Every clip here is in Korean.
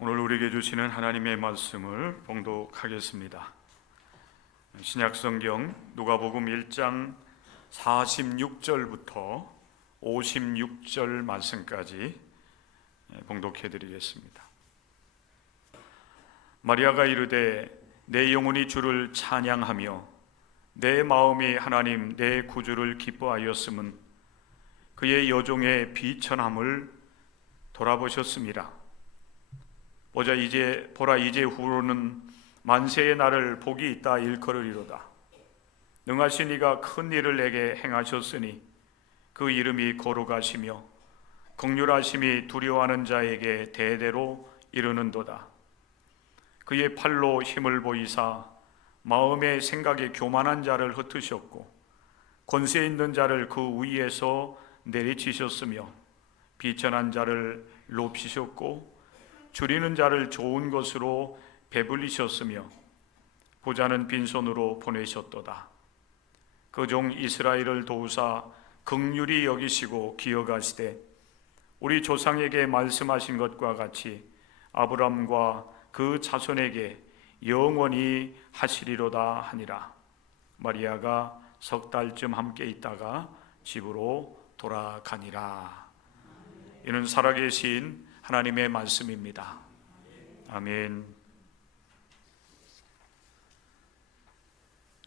오늘 우리에게 주시는 하나님의 말씀을 봉독하겠습니다. 신약성경 누가복음 1장 46절부터 56절 말씀까지 봉독해 드리겠습니다. 마리아가 이르되 내 영혼이 주를 찬양하며 내 마음이 하나님 내 구주를 기뻐하였음은 그의 여종의 비천함을 돌아보셨습니다. 보라 이제 후로는 만세의 날을 복이 있다 일컬으리로다. 능하신 이가 큰 일을 내게 행하셨으니 그 이름이 거룩하시며 긍휼하심이 두려워하는 자에게 대대로 이르는도다. 그의 팔로 힘을 보이사 마음의 생각에 교만한 자를 흩으셨고 권세 있는 자를 그 위에서 내리치셨으며 비천한 자를 높이셨고 줄이는 자를 좋은 것으로 배불리셨으며 부자는 빈손으로 보내셨도다. 그 종 이스라엘을 도우사 긍휼히 여기시고 기억하시되 우리 조상에게 말씀하신 것과 같이 아브람과 그 자손에게 영원히 하시리로다 하니라. 마리아가 석 달쯤 함께 있다가 집으로 돌아가니라. 이는 살아계신 하나님의 말씀입니다. 아멘.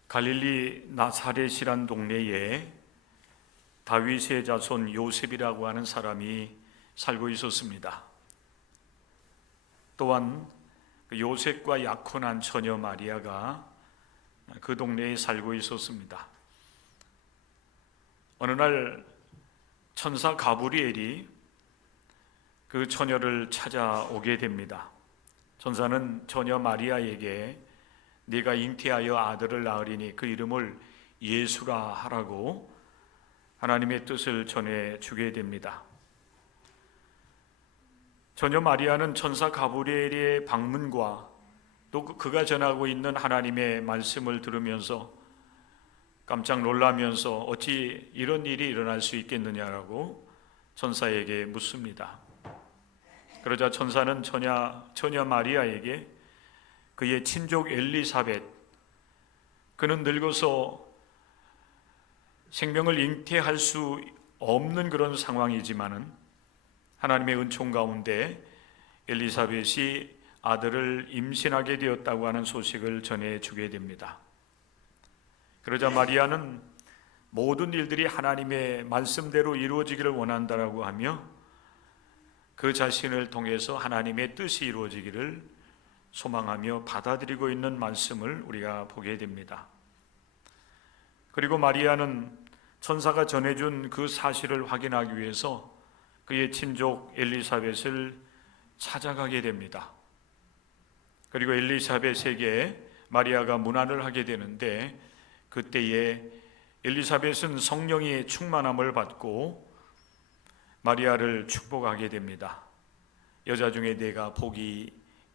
갈릴리 나사렛이란 동네에 다윗의 자손 요셉이라고 하는 사람이 살고 있었습니다. 또한 요셉과 약혼한 처녀 마리아가 그 동네에 살고 있었습니다. 어느 날 천사 가브리엘이 그 처녀를 찾아오게 됩니다. 천사는 처녀 마리아에게 네가 잉태하여 아들을 낳으리니 그 이름을 예수라 하라고 하나님의 뜻을 전해주게 됩니다. 처녀 마리아는 천사 가브리엘의 방문과 또 그가 전하고 있는 하나님의 말씀을 들으면서 깜짝 놀라면서 어찌 이런 일이 일어날 수 있겠느냐라고 천사에게 묻습니다. 그러자 천사는 처녀 마리아에게 그의 친족 엘리사벳, 그는 늙어서 생명을 잉태할 수 없는 그런 상황이지만은 하나님의 은총 가운데 엘리사벳이 아들을 임신하게 되었다고 하는 소식을 전해주게 됩니다. 그러자 마리아는 모든 일들이 하나님의 말씀대로 이루어지기를 원한다라고 하며 그 자신을 통해서 하나님의 뜻이 이루어지기를 소망하며 받아들이고 있는 말씀을 우리가 보게 됩니다. 그리고 마리아는 천사가 전해준 그 사실을 확인하기 위해서 그의 친족 엘리사벳을 찾아가게 됩니다. 그리고 엘리사벳에게 마리아가 문안을 하게 되는데 그때에 엘리사벳은 성령의 충만함을 받고 마리아를 축복하게 됩니다. 여자 중에 내가 복이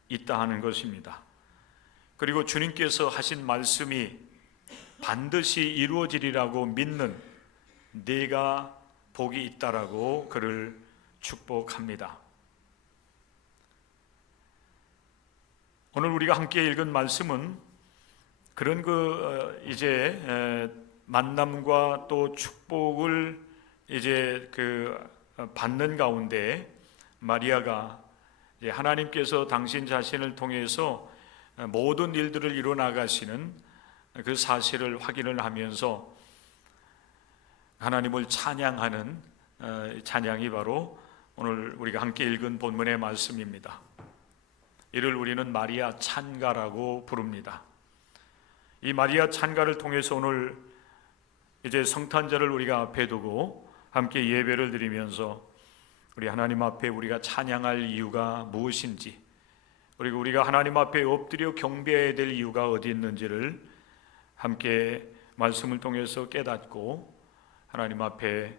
있다 하는 것입니다. 그리고 주님께서 하신 말씀이 반드시 이루어지리라고 믿는 내가 복이 있다라고 그를 축복합니다. 오늘 우리가 함께 읽은 말씀은 그런 만남과 또 축복을 받는 가운데 마리아가 하나님께서 당신 자신을 통해서 모든 일들을 이루어 나가시는 그 사실을 확인을 하면서 하나님을 찬양하는 찬양이 바로 오늘 우리가 함께 읽은 본문의 말씀입니다. 이를 우리는 마리아 찬가라고 부릅니다. 이 마리아 찬가를 통해서 오늘 이제 성탄절을 우리가 앞에 두고 함께 예배를 드리면서 우리 하나님 앞에 우리가 찬양할 이유가 무엇인지, 그리고 우리가 하나님 앞에 엎드려 경배해야 될 이유가 어디 있는지를 함께 말씀을 통해서 깨닫고 하나님 앞에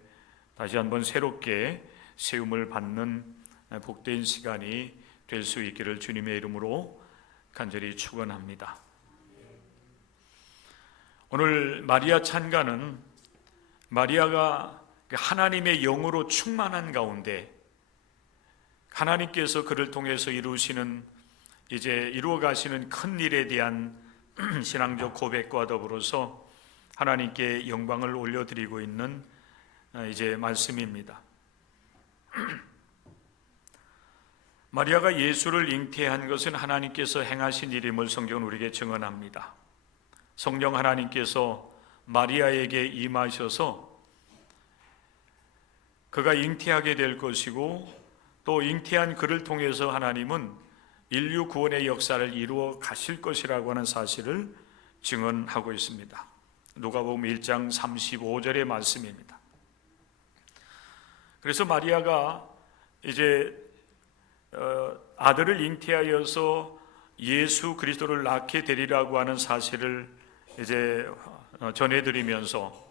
다시 한번 새롭게 세움을 받는 복된 시간이 될 수 있기를 주님의 이름으로 간절히 축원합니다. 오늘 마리아 찬가는 마리아가 하나님의 영으로 충만한 가운데 하나님께서 그를 통해서 이루어 가시는 큰 일에 대한 신앙적 고백과 더불어서 하나님께 영광을 올려드리고 있는 말씀입니다. 마리아가 예수를 잉태한 것은 하나님께서 행하신 일임을 성경은 우리에게 증언합니다. 성령 하나님께서 마리아에게 임하셔서 그가 잉태하게 될 것이고, 또 잉태한 그를 통해서 하나님은 인류 구원의 역사를 이루어 가실 것이라고 하는 사실을 증언하고 있습니다. 누가복음 1장 35절의 말씀입니다. 그래서 마리아가 아들을 잉태하여서 예수 그리스도를 낳게 되리라고 하는 사실을 전해드리면서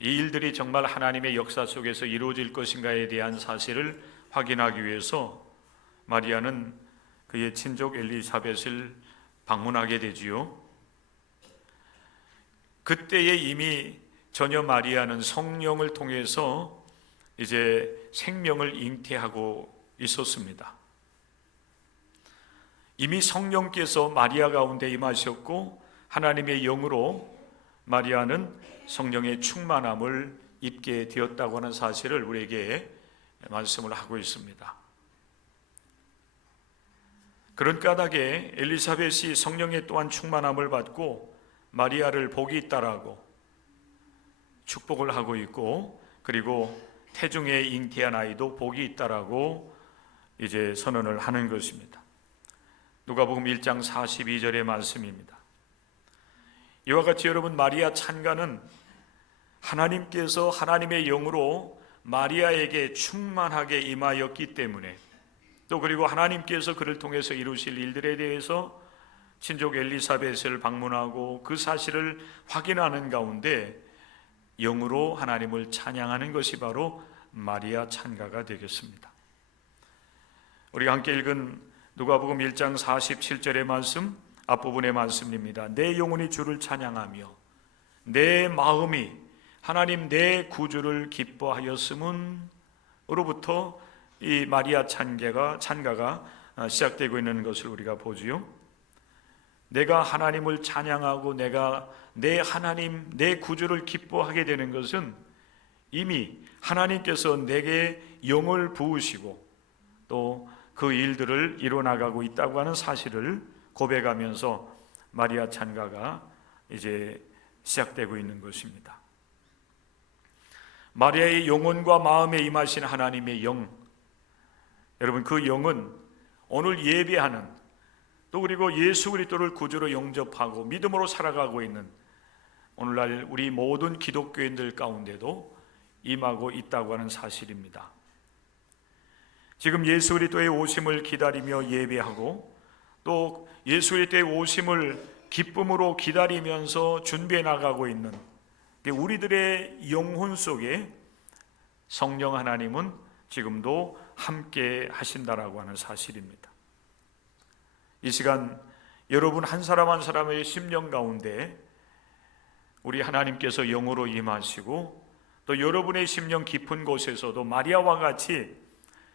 이 일들이 정말 하나님의 역사 속에서 이루어질 것인가에 대한 사실을 확인하기 위해서 마리아는 그의 친족 엘리사벳을 방문하게 되지요. 그때에 이미 처녀 마리아는 성령을 통해서 생명을 잉태하고 있었습니다. 이미 성령께서 마리아 가운데 임하셨고, 하나님의 영으로 마리아는 성령의 충만함을 입게 되었다고 하는 사실을 우리에게 말씀을 하고 있습니다. 그런 까닭에 엘리사벳이 성령의 또한 충만함을 받고 마리아를 복이 있다라고 축복을 하고 있고, 그리고 태중에 잉태한 아이도 복이 있다라고 선언을 하는 것입니다. 누가복음 1장 42절의 말씀입니다. 이와 같이 여러분, 마리아 찬가는 하나님께서 하나님의 영으로 마리아에게 충만하게 임하였기 때문에, 또 그리고 하나님께서 그를 통해서 이루실 일들에 대해서 친족 엘리사벳을 방문하고 그 사실을 확인하는 가운데 영으로 하나님을 찬양하는 것이 바로 마리아 찬가가 되겠습니다. 우리가 함께 읽은 누가복음 1장 47절의 말씀, 앞부분의 말씀입니다. 내 영혼이 주를 찬양하며 내 마음이 하나님 내 구주를 기뻐하였음은 으로부터 이 마리아 찬가가 시작되고 있는 것을 우리가 보지요. 내가 하나님을 찬양하고 내가 내 하나님 내 구주를 기뻐하게 되는 것은 이미 하나님께서 내게 영을 부으시고 또 그 일들을 이뤄나가고 있다고 하는 사실을 고백하면서 마리아 찬가가 시작되고 있는 것입니다. 마리아의 영혼과 마음에 임하신 하나님의 영, 여러분, 그 영은 오늘 예배하는, 또 그리고 예수 그리스도를 구주로 영접하고 믿음으로 살아가고 있는 오늘날 우리 모든 기독교인들 가운데도 임하고 있다고 하는 사실입니다. 지금 예수 그리스도의 오심을 기다리며 예배하고 또 예수 그리스도의 오심을 기쁨으로 기다리면서 준비해 나가고 있는 우리들의 영혼 속에 성령 하나님은 지금도 함께 하신다라고 하는 사실입니다. 이 시간 여러분 한 사람 한 사람의 심령 가운데 우리 하나님께서 영으로 임하시고 또 여러분의 심령 깊은 곳에서도 마리아와 같이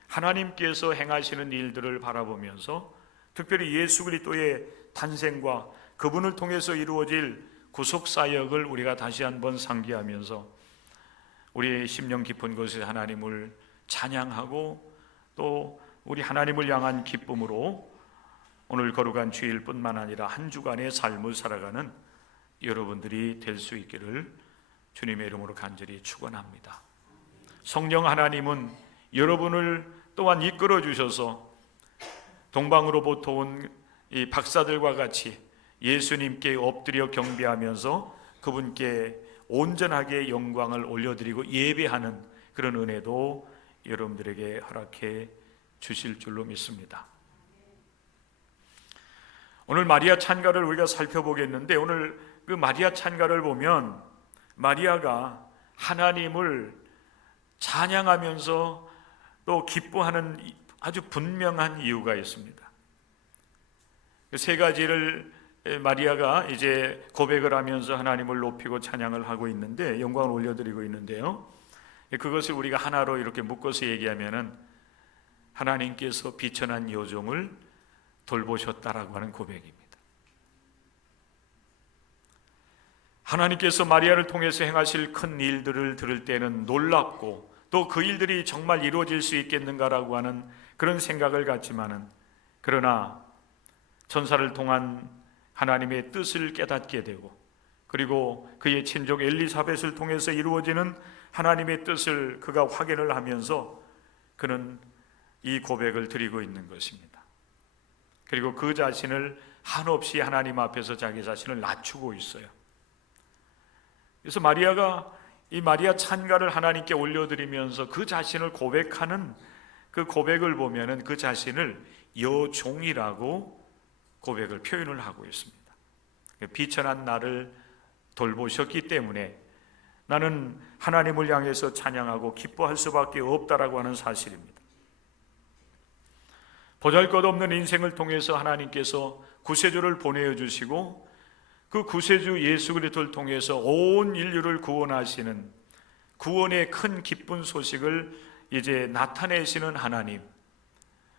하나님께서 행하시는 일들을 바라보면서 특별히 예수 그리스도의 탄생과 그분을 통해서 이루어질 구속사역을 우리가 다시 한번 상기하면서 우리의 심령 깊은 곳에 하나님을 찬양하고 또 우리 하나님을 향한 기쁨으로 오늘 거룩한 주일뿐만 아니라 한 주간의 삶을 살아가는 여러분들이 될 수 있기를 주님의 이름으로 간절히 축원합니다. 성령 하나님은 여러분을 또한 이끌어 주셔서 동방으로부터 온 이 박사들과 같이 예수님께 엎드려 경배하면서 그분께 온전하게 영광을 올려드리고 예배하는 그런 은혜도 여러분들에게 허락해 주실 줄로 믿습니다. 오늘 마리아 찬가를 우리가 살펴보겠는데, 오늘 그 마리아 찬가를 보면 마리아가 하나님을 찬양하면서 또 기뻐하는 아주 분명한 이유가 있습니다. 세 가지를 마리아가 고백을 하면서 하나님을 높이고 찬양을 하고 있는데, 영광을 올려드리고 있는데요, 그것을 우리가 하나로 이렇게 묶어서 얘기하면은 하나님께서 비천한 여종을 돌보셨다라고 하는 고백입니다. 하나님께서 마리아를 통해서 행하실 큰 일들을 들을 때는 놀랍고 또 그 일들이 정말 이루어질 수 있겠는가라고 하는 그런 생각을 갖지만은, 그러나 천사를 통한 하나님의 뜻을 깨닫게 되고, 그리고 그의 친족 엘리사벳을 통해서 이루어지는 하나님의 뜻을 그가 확인을 하면서 그는 이 고백을 드리고 있는 것입니다. 그리고 그 자신을 한없이 하나님 앞에서 자기 자신을 낮추고 있어요. 그래서 마리아가 이 마리아 찬가를 하나님께 올려드리면서 그 자신을 고백하는 그 고백을 보면은 그 자신을 여종이라고 고백을 표현을 하고 있습니다. 비천한 나를 돌보셨기 때문에 나는 하나님을 향해서 찬양하고 기뻐할 수밖에 없다라고 하는 사실입니다. 보잘것없는 인생을 통해서 하나님께서 구세주를 보내주시고 그 구세주 예수 그리스도를 통해서 온 인류를 구원하시는 구원의 큰 기쁜 소식을 이제 나타내시는 하나님,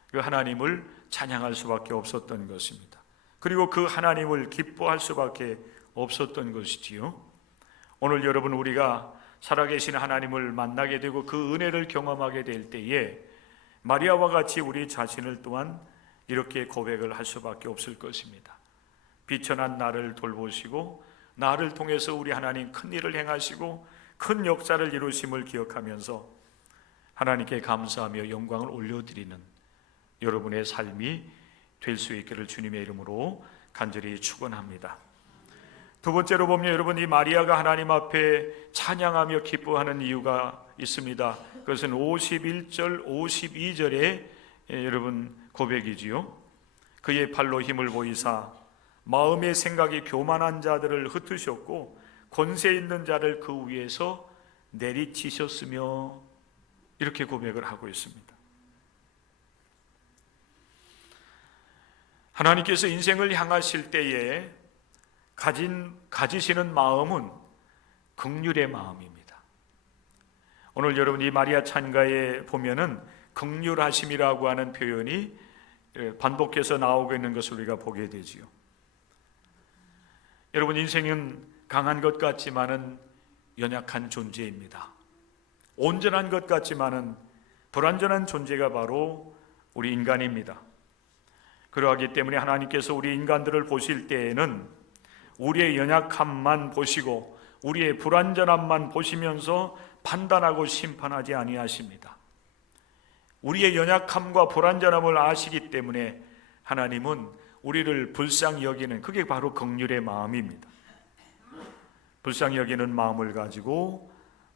그 하나님을 찬양할 수밖에 없었던 것입니다. 그리고 그 하나님을 기뻐할 수밖에 없었던 것이지요. 오늘 여러분, 우리가 살아계신 하나님을 만나게 되고 그 은혜를 경험하게 될 때에 마리아와 같이 우리 자신을 또한 이렇게 고백을 할 수밖에 없을 것입니다. 비천한 나를 돌보시고 나를 통해서 우리 하나님 큰 일을 행하시고 큰 역사를 이루심을 기억하면서 하나님께 감사하며 영광을 올려드리는 여러분의 삶이 될 수 있기를 주님의 이름으로 간절히 축원합니다. 두 번째로 보면 여러분, 이 마리아가 하나님 앞에 찬양하며 기뻐하는 이유가 있습니다. 그것은 51절 52절의 여러분 고백이지요. 그의 팔로 힘을 보이사 마음의 생각이 교만한 자들을 흩으셨고 권세 있는 자를 그 위에서 내리치셨으며, 이렇게 고백을 하고 있습니다. 하나님께서 인생을 향하실 때에 가지시는 마음은 긍휼의 마음입니다. 오늘 여러분, 이 마리아 찬가에 보면은 긍휼하심이라고 하는 표현이 반복해서 나오고 있는 것을 우리가 보게 되지요. 여러분, 인생은 강한 것 같지만은 연약한 존재입니다. 온전한 것 같지만은 불완전한 존재가 바로 우리 인간입니다. 그러하기 때문에 하나님께서 우리 인간들을 보실 때에는 우리의 연약함만 보시고 우리의 불완전함만 보시면서 판단하고 심판하지 아니하십니다. 우리의 연약함과 불완전함을 아시기 때문에 하나님은 우리를 불쌍히 여기는, 그게 바로 긍휼의 마음입니다. 불쌍히 여기는 마음을 가지고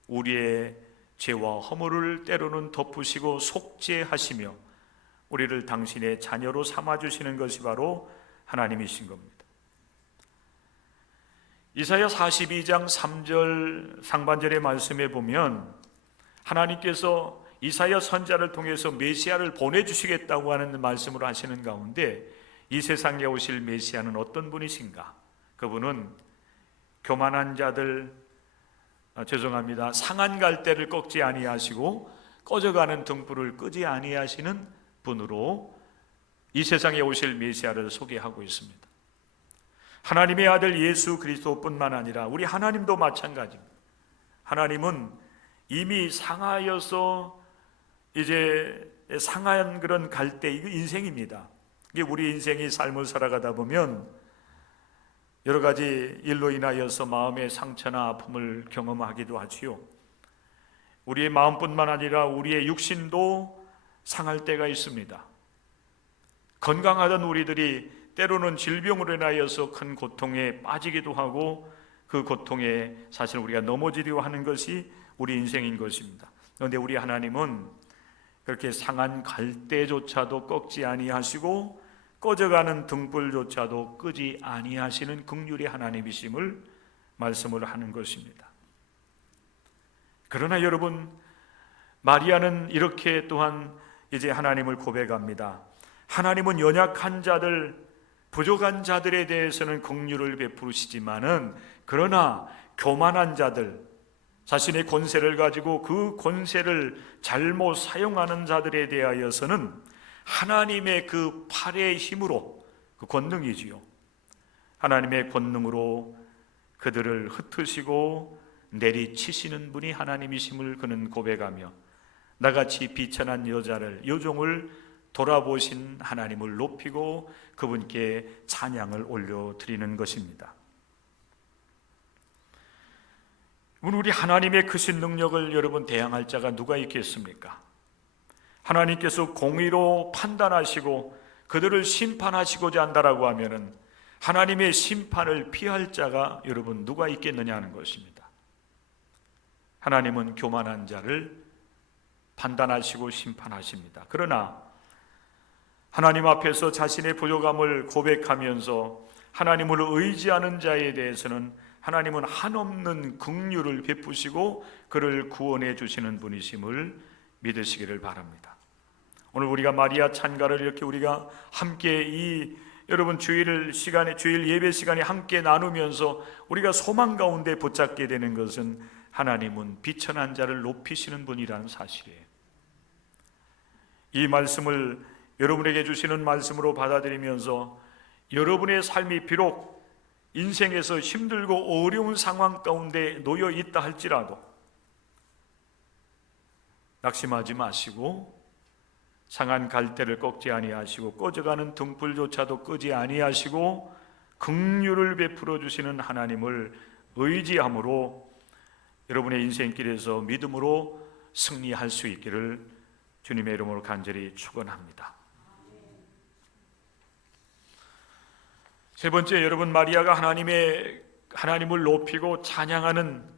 우리의 죄와 허물을 때로는 덮으시고 속죄하시며 우리를 당신의 자녀로 삼아주시는 것이 바로 하나님이신 겁니다. 이사야 42장 3절 상반절의 말씀에 보면 하나님께서 이사야 선지자를 통해서 메시아를 보내주시겠다고 하는 말씀을 하시는 가운데 이 세상에 오실 메시아는 어떤 분이신가? 그분은 교만한 자들, 상한 갈대를 꺾지 아니하시고 꺼져가는 등불을 끄지 아니하시는 분으로 이 세상에 오실 메시아를 소개하고 있습니다. 하나님의 아들 예수 그리스도뿐만 아니라 우리 하나님도 마찬가지입니다. 하나님은 이미 상하여서 이제 상한 그런 갈대, 이거 인생입니다. 이게 우리 인생이 삶을 살아가다 보면 여러 가지 일로 인하여서 마음의 상처나 아픔을 경험하기도 하지요. 우리의 마음뿐만 아니라 우리의 육신도 상할 때가 있습니다. 건강하던 우리들이 때로는 질병으로 인하여서 큰 고통에 빠지기도 하고 그 고통에 사실 우리가 넘어지려 하는 것이 우리 인생인 것입니다. 그런데 우리 하나님은 그렇게 상한 갈대조차도 꺾지 아니하시고 꺼져가는 등불조차도 끄지 아니하시는 긍휼의 하나님이심을 말씀을 하는 것입니다. 그러나 여러분, 마리아는 이렇게 또한 이제 하나님을 고백합니다. 하나님은 연약한 자들, 부족한 자들에 대해서는 긍휼을 베푸시지만은 그러나 교만한 자들, 자신의 권세를 가지고 그 권세를 잘못 사용하는 자들에 대하여서는 하나님의 그 팔의 힘으로, 그 권능이지요, 하나님의 권능으로 그들을 흩으시고 내리치시는 분이 하나님이심을 그는 고백하며 나같이 비천한 여종을 돌아보신 하나님을 높이고 그분께 찬양을 올려드리는 것입니다. 우리 하나님의 크신 능력을 여러분 대항할 자가 누가 있겠습니까? 하나님께서 공의로 판단하시고 그들을 심판하시고자 한다라고 하면은 하나님의 심판을 피할 자가 여러분 누가 있겠느냐 하는 것입니다. 하나님은 교만한 자를 판단하시고 심판하십니다. 그러나 하나님 앞에서 자신의 부족함을 고백하면서 하나님을 의지하는 자에 대해서는 하나님은 한없는 긍휼을 베푸시고 그를 구원해 주시는 분이심을 믿으시기를 바랍니다. 오늘 우리가 마리아 찬가를 이렇게 우리가 함께 여러분 주일 예배 시간에 함께 나누면서 우리가 소망 가운데 붙잡게 되는 것은 하나님은 비천한 자를 높이시는 분이라는 사실이에요. 이 말씀을 여러분에게 주시는 말씀으로 받아들이면서 여러분의 삶이 비록 인생에서 힘들고 어려운 상황 가운데 놓여 있다 할지라도 낙심하지 마시고 상한 갈대를 꺾지 아니하시고 꺼져가는 등불조차도 끄지 아니하시고 긍휼을 베풀어 주시는 하나님을 의지함으로 여러분의 인생길에서 믿음으로 승리할 수 있기를 주님의 이름으로 간절히 축원합니다. 세 번째, 여러분 마리아가 하나님을 높이고 찬양하는,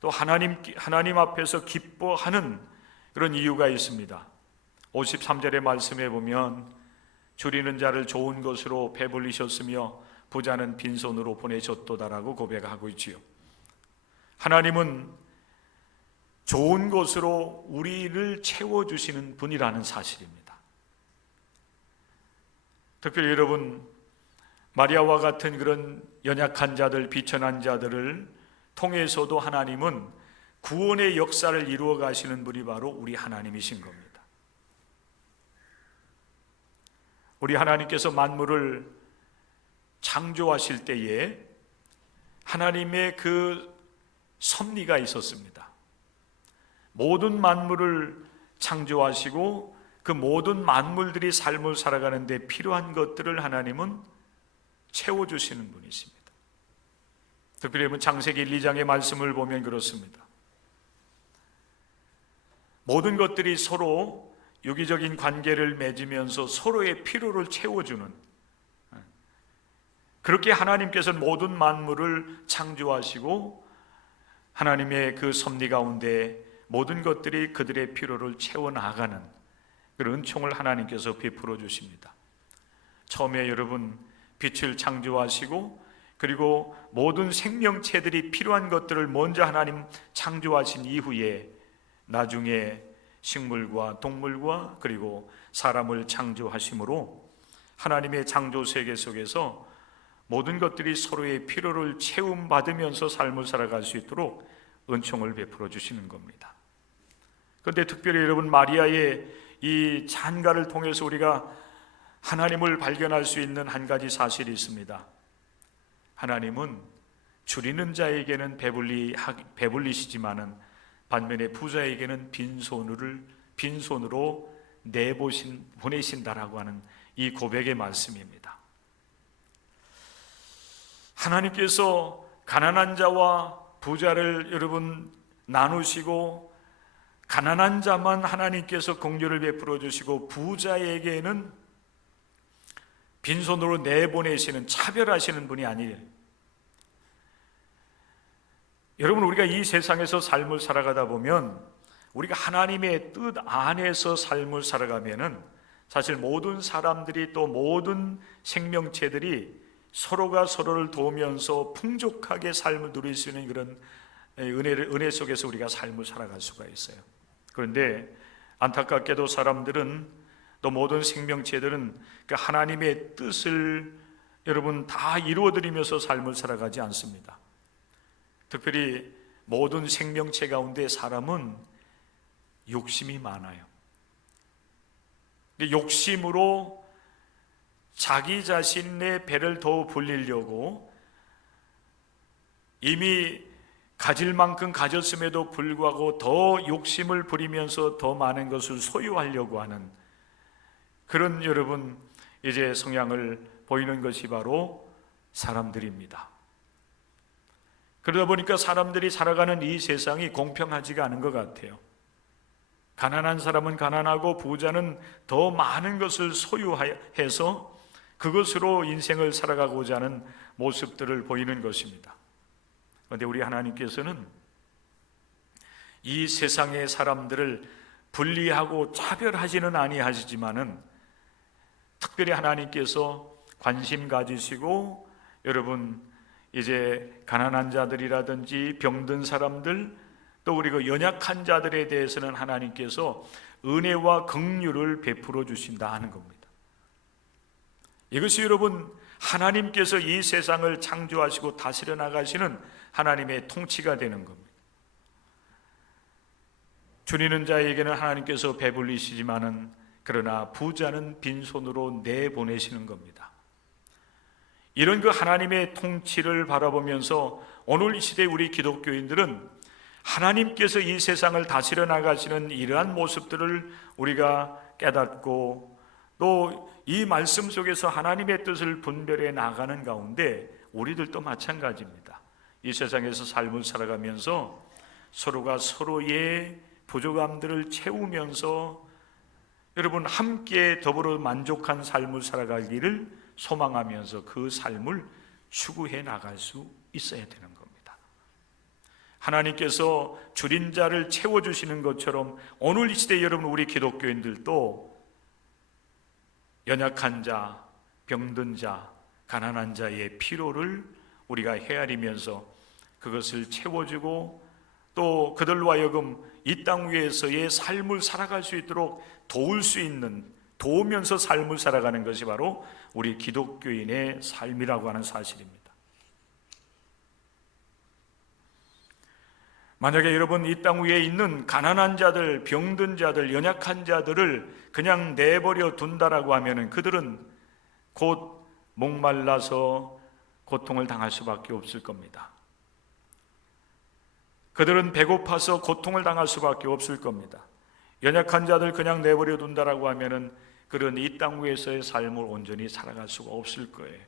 또 하나님 앞에서 기뻐하는 그런 이유가 있습니다. 53절의 말씀에 보면 줄이는 자를 좋은 것으로 배불리셨으며 부자는 빈손으로 보내셨도다라고 고백하고 있지요. 하나님은 좋은 것으로 우리를 채워주시는 분이라는 사실입니다. 특별히 여러분 마리아와 같은 그런 연약한 자들, 비천한 자들을 통해서도 하나님은 구원의 역사를 이루어 가시는 분이 바로 우리 하나님이신 겁니다. 우리 하나님께서 만물을 창조하실 때에 하나님의 그 섭리가 있었습니다. 모든 만물을 창조하시고 그 모든 만물들이 삶을 살아가는데 필요한 것들을 하나님은 채워주시는 분이십니다. 특별히 창세기 1, 2장의 말씀을 보면 그렇습니다. 모든 것들이 서로 유기적인 관계를 맺으면서 서로의 필요를 채워주는, 그렇게 하나님께서는 모든 만물을 창조하시고 하나님의 그 섭리 가운데 모든 것들이 그들의 필요를 채워나가는 그런 은총을 하나님께서 베풀어 주십니다. 처음에 여러분 빛을 창조하시고 그리고 모든 생명체들이 필요한 것들을 먼저 하나님 창조하신 이후에 나중에 식물과 동물과 그리고 사람을 창조하심으로 하나님의 창조 세계 속에서 모든 것들이 서로의 필요를 채움받으면서 삶을 살아갈 수 있도록 은총을 베풀어 주시는 겁니다. 그런데 특별히 여러분 마리아의 이 찬가를 통해서 우리가 하나님을 발견할 수 있는 한 가지 사실이 있습니다. 하나님은 줄이는 자에게는 배불리시지만은 반면에 부자에게는 빈손으로 보내신다라고 하는 이 고백의 말씀입니다. 하나님께서 가난한 자와 부자를 여러분 나누시고 가난한 자만 하나님께서 긍휼을 베풀어 주시고 부자에게는 빈손으로 내보내시는, 차별하시는 분이 아니에요. 여러분 우리가 이 세상에서 삶을 살아가다 보면 우리가 하나님의 뜻 안에서 삶을 살아가면은 사실 모든 사람들이 또 모든 생명체들이 서로가 서로를 도우면서 풍족하게 삶을 누릴 수 있는 그런 은혜 속에서 우리가 삶을 살아갈 수가 있어요. 그런데 안타깝게도 사람들은 또 모든 생명체들은 그 하나님의 뜻을 여러분 다 이루어드리면서 삶을 살아가지 않습니다. 특별히 모든 생명체 가운데 사람은 욕심이 많아요. 욕심으로 자기 자신의 배를 더 불리려고 이미 가질 만큼 가졌음에도 불구하고 더 욕심을 부리면서 더 많은 것을 소유하려고 하는 그런 여러분 이제 성향을 보이는 것이 바로 사람들입니다. 그러다 보니까 사람들이 살아가는 이 세상이 공평하지가 않은 것 같아요. 가난한 사람은 가난하고 부자는 더 많은 것을 소유해서 그것으로 인생을 살아가고자 하는 모습들을 보이는 것입니다. 그런데 우리 하나님께서는 이 세상의 사람들을 분리하고 차별하지는 아니하시지만은 특별히 하나님께서 관심 가지시고 여러분 이제 가난한 자들이라든지 병든 사람들 또 그리고 연약한 자들에 대해서는 하나님께서 은혜와 긍휼을 베풀어 주신다 하는 겁니다. 이것이 여러분 하나님께서 이 세상을 창조하시고 다스려 나가시는 하나님의 통치가 되는 겁니다. 줄이는 자에게는 하나님께서 배불리시지만은 그러나 부자는 빈손으로 내보내시는 겁니다. 이런 그 하나님의 통치를 바라보면서 오늘 이 시대 우리 기독교인들은 하나님께서 이 세상을 다스려 나가시는 이러한 모습들을 우리가 깨닫고 또 이 말씀 속에서 하나님의 뜻을 분별해 나가는 가운데 우리들도 마찬가지입니다. 이 세상에서 삶을 살아가면서 서로가 서로의 부족함들을 채우면서 여러분 함께 더불어 만족한 삶을 살아가기를 소망하면서 그 삶을 추구해 나갈 수 있어야 되는 겁니다. 하나님께서 줄인 자를 채워주시는 것처럼 오늘 이 시대 여러분 우리 기독교인들도 연약한 자, 병든 자, 가난한 자의 필요를 우리가 헤아리면서 그것을 채워주고 또 그들로 하여금 이 땅 위에서의 삶을 살아갈 수 있도록 도울 수 있는, 도우면서 삶을 살아가는 것이 바로 우리 기독교인의 삶이라고 하는 사실입니다. 만약에 여러분 이 땅 위에 있는 가난한 자들, 병든 자들, 연약한 자들을 그냥 내버려 둔다라고 하면은 그들은 곧 목말라서 고통을 당할 수밖에 없을 겁니다. 그들은 배고파서 고통을 당할 수밖에 없을 겁니다. 연약한 자들 그냥 내버려 둔다라고 하면은 그런 이 땅 위에서의 삶을 온전히 살아갈 수가 없을 거예요.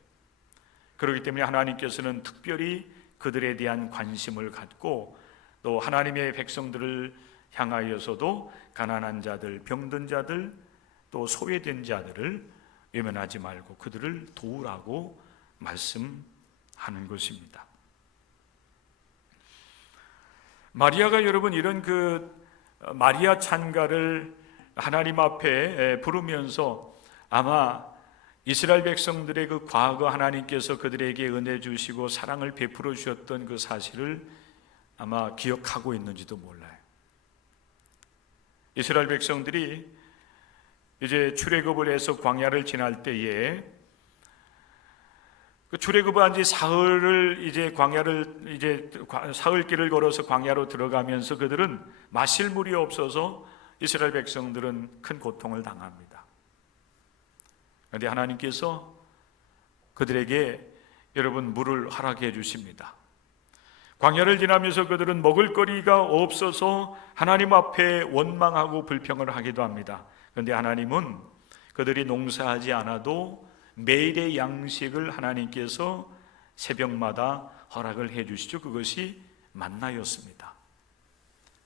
그렇기 때문에 하나님께서는 특별히 그들에 대한 관심을 갖고 또 하나님의 백성들을 향하여서도 가난한 자들, 병든 자들, 또 소외된 자들을 외면하지 말고 그들을 도우라고 말씀하는 것입니다. 마리아가 여러분 이런 그 마리아 찬가를 하나님 앞에 부르면서 아마 이스라엘 백성들의 그 과거 하나님께서 그들에게 은혜 주시고 사랑을 베풀어 주셨던 그 사실을 아마 기억하고 있는지도 몰라요. 이스라엘 백성들이 이제 출애굽을 해서 광야를 지날 때에 그 출애굽한 지 사흘을 이제 광야를 이제 사흘길을 걸어서 광야로 들어가면서 그들은 마실 물이 없어서 이스라엘 백성들은 큰 고통을 당합니다. 그런데 하나님께서 그들에게 여러분 물을 허락해 주십니다. 광야를 지나면서 그들은 먹을 거리가 없어서 하나님 앞에 원망하고 불평을 하기도 합니다. 그런데 하나님은 그들이 농사하지 않아도 매일의 양식을 하나님께서 새벽마다 허락을 해 주시죠. 그것이 만나였습니다.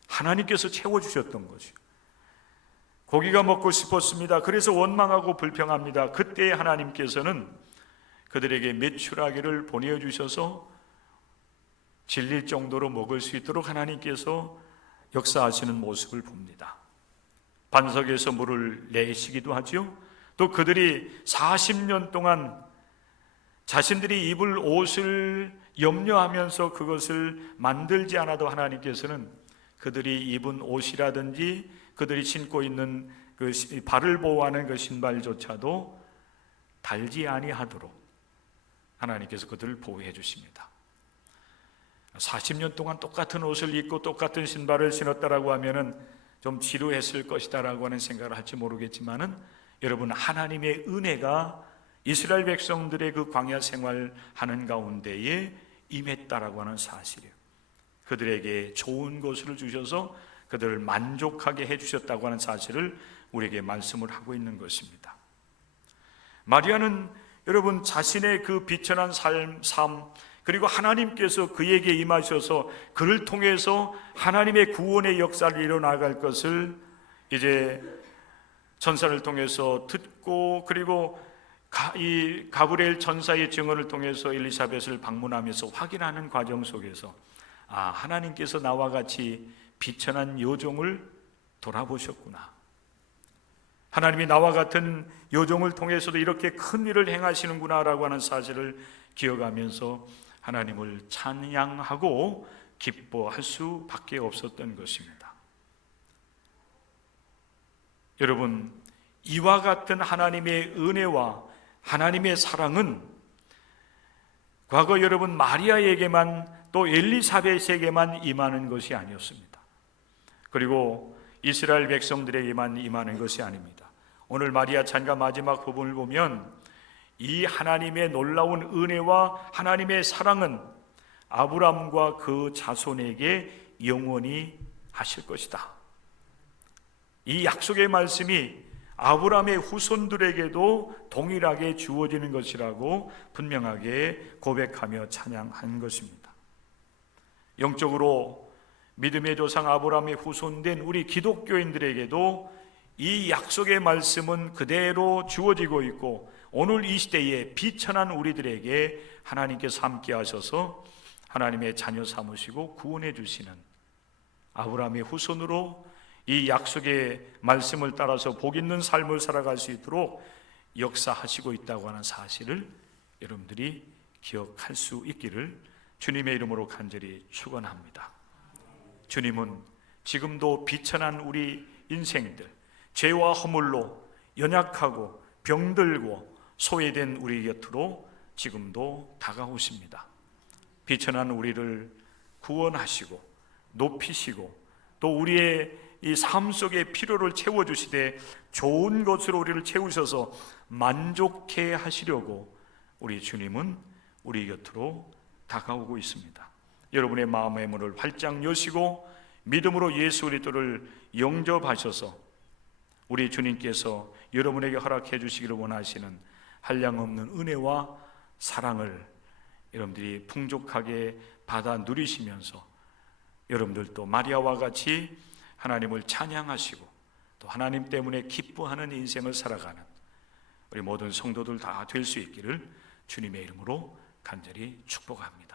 하나님께서 채워주셨던 거죠. 고기가 먹고 싶었습니다. 그래서 원망하고 불평합니다. 그때 하나님께서는 그들에게 메추라기를 보내주셔서 질릴 정도로 먹을 수 있도록 하나님께서 역사하시는 모습을 봅니다. 반석에서 물을 내시기도 하죠. 또 그들이 40년 동안 자신들이 입을 옷을 염려하면서 그것을 만들지 않아도 하나님께서는 그들이 입은 옷이라든지 그들이 신고 있는 그 발을 보호하는 그 신발조차도 달지 아니하도록 하나님께서 그들을 보호해 주십니다. 40년 동안 똑같은 옷을 입고 똑같은 신발을 신었다라고 하면은 좀 지루했을 것이다라고 하는 생각을 할지 모르겠지만은, 여러분, 하나님의 은혜가 이스라엘 백성들의 그 광야 생활하는 가운데에 임했다라고 하는 사실이에요. 그들에게 좋은 것을 주셔서 그들을 만족하게 해주셨다고 하는 사실을 우리에게 말씀을 하고 있는 것입니다. 마리아는 여러분, 자신의 그 비천한 삶, 그리고 하나님께서 그에게 임하셔서 그를 통해서 하나님의 구원의 역사를 이뤄나갈 것을 이제 천사를 통해서 듣고, 그리고 이 가브리엘 천사의 증언을 통해서 엘리사벳을 방문하면서 확인하는 과정 속에서, 하나님께서 나와 같이 비천한 여종을 돌아보셨구나, 하나님이 나와 같은 여종을 통해서도 이렇게 큰 일을 행하시는구나 라고 하는 사실을 기억하면서 하나님을 찬양하고 기뻐할 수밖에 없었던 것입니다. 여러분, 이와 같은 하나님의 은혜와 하나님의 사랑은 과거 여러분 마리아에게만, 또 엘리사벳에게만 임하는 것이 아니었습니다. 그리고 이스라엘 백성들에게만 임하는 것이 아닙니다. 오늘 마리아 찬가 마지막 부분을 보면 이 하나님의 놀라운 은혜와 하나님의 사랑은 아브라함과 그 자손에게 영원히 하실 것이다. 이 약속의 말씀이 아브라함의 후손들에게도 동일하게 주어지는 것이라고 분명하게 고백하며 찬양한 것입니다. 영적으로 믿음의 조상 아브라함의 후손된 우리 기독교인들에게도 이 약속의 말씀은 그대로 주어지고 있고, 오늘 이 시대에 비천한 우리들에게 하나님께서 함께 하셔서 하나님의 자녀 삼으시고 구원해 주시는 아브라함의 후손으로 이 약속의 말씀을 따라서 복 있는 삶을 살아갈 수 있도록 역사하시고 있다고 하는 사실을 여러분들이 기억할 수 있기를 주님의 이름으로 간절히 축원합니다. 주님은 지금도 비천한 우리 인생들, 죄와 허물로 연약하고 병들고 소외된 우리 곁으로 지금도 다가오십니다. 비천한 우리를 구원하시고 높이시고, 또 우리의 이 삶 속의 필요를 채워주시되 좋은 것으로 우리를 채우셔서 만족해 하시려고 우리 주님은 우리 곁으로 다가오고 있습니다. 여러분의 마음의 문을 활짝 여시고 믿음으로 예수 그리스도를 영접하셔서 우리 주님께서 여러분에게 허락해 주시기를 원하시는 한량없는 은혜와 사랑을 여러분들이 풍족하게 받아 누리시면서 여러분들도 마리아와 같이 하나님을 찬양하시고 또 하나님 때문에 기뻐하는 인생을 살아가는 우리 모든 성도들 다 될 수 있기를 주님의 이름으로 간절히 축복합니다.